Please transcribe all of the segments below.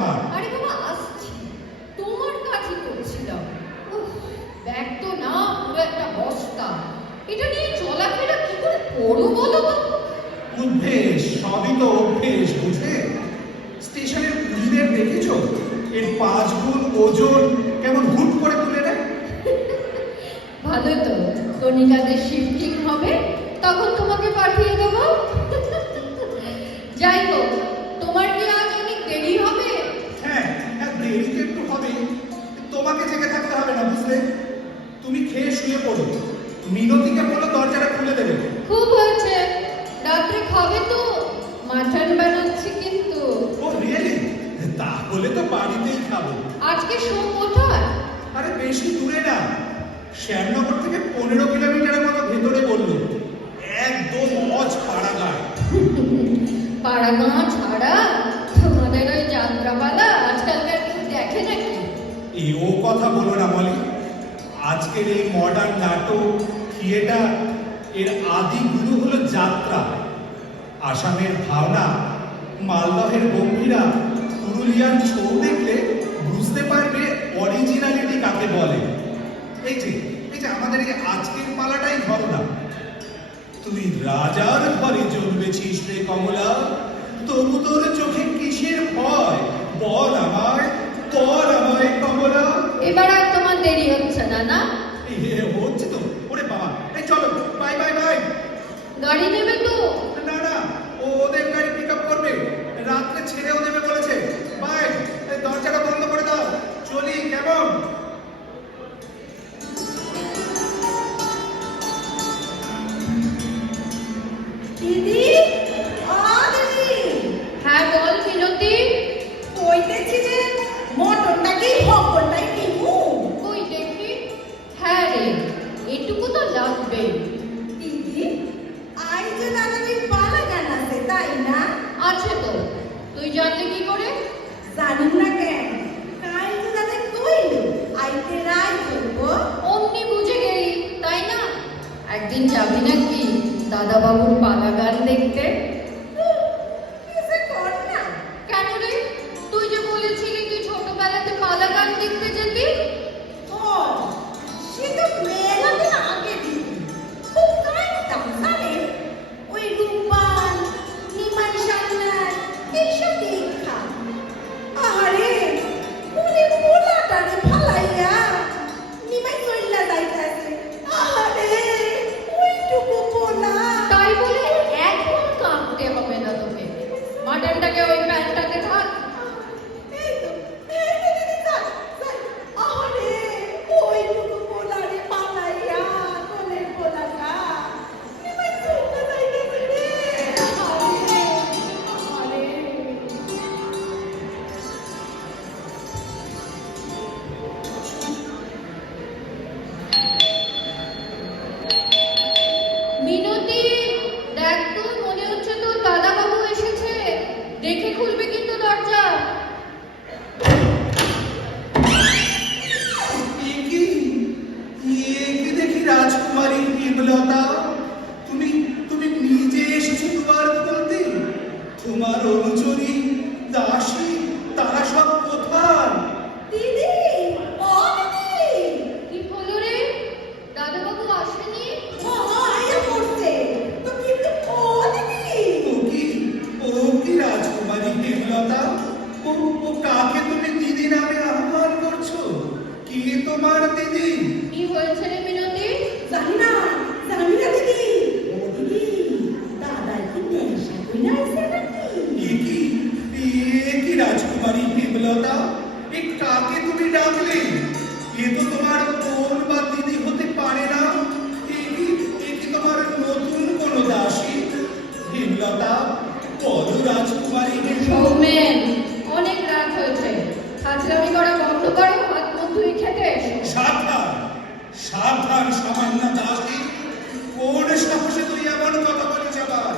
আমার। আরে বাবা আসছি। তোমার কাজই করছিলাম। ব্যাগ তো না পুরো একটা বস্তা। এটা নিয়ে চলাফেরা কি করে করো বলো তো? অভ্যেস সবই তো অভ্যেস বুঝে স্টেশনের কুলিদের দেখেছ? এর পাঁচ গুণ ওজন কেমন হুট করে তুলে নেয়? ভালো তো। কণিকাদের শিফটিং হবে তখন তোমাকে পাঠিয়ে দেবো। যাই হোক খেয়ে শুয়ে পড়ো। মিনতিকে বলো দরজাটা খুলে দেবে। খুব হয়েছে। রাত্রে খাবে তো? মাটন বানাচ্ছি কিন্তু। ও রিয়েলি তাহলে তো বাড়িতেই খাব। আজকে সোম কোথায় আরে বেশি দূরে না। শ্যামনগর থেকে পনেরো কিলোমিটারের মতো ভেতরে বলল একদম অজ পাড়াগায় পাড়াগাঁ ছাড়া? তোমাদের ওই যাত্রাপালা আজকালকার কেউ দেখে নাকি? এই ও কথা বলো না বলি আজকের এই মডার্ন নাটক থিয়েটার এর আদি গুরু হলো যাত্রা। আসামের ভাওনা, মালদহের গম্ভীরা, পুরুলিয়ার ছৌ দেখলে বুঝতে পারবে অরিজিনালিটি কাকে বলে। এই যে এই যে আমাদের এই আজকের পালাটাই ধরো না তুই রাজার ঘরে জন্মেছিস রে কমলা, তবু তোর চোখে কিসের ভয় বল আমায় বল আমায় কমলা এবার আর তোমার দেরি হচ্ছে না না এই এ হচ্ছে তো ওরে বাবা। এই চলো বাই বাই বাই গাড়ি নেবে তো? আছে তো? তুই জানলি কি করে? জানি না কেন? কাল তো জানে কইল আইতে রাই করব। অমনি বুঝে গেলি তাই না? একদিন যাবি নাকি দাদা বাবুর পালা গান দেখতে? কাকে তুমি ডাকলে এ তো তোমার বোন বা দিদি হতে পারে না। এ কি তোমার নতুন কোন দাসী। হেমলতা রাজকুমারী সৌমেন অনেক রাত হয়েছে। কাজলামি করা বন্ধ করো হাত মুখ ধুয়ে খেতে সাবধান সাবধান সামান্য দাসী। কোন সাহসে তুই এমন কথা বলিস আবার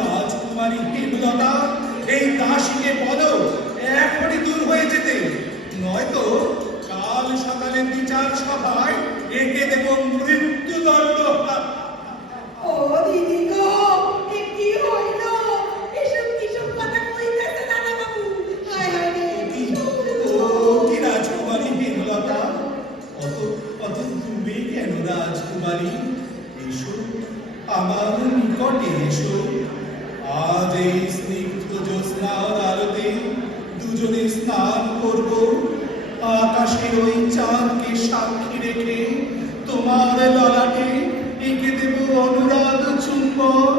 রাজকুমারী হেমলতা এই দাসীকে বলো। এসো আমার নিকটে এসো। আজ এই স্নিগ্ধ জ্যোৎস্নার আলোতে দুজনে স্নান করব। আকাশের ওই চাঁদকে সাক্ষী রেখে তোমার ললাটে এঁকে দেব অনুরাগ চুম্বন।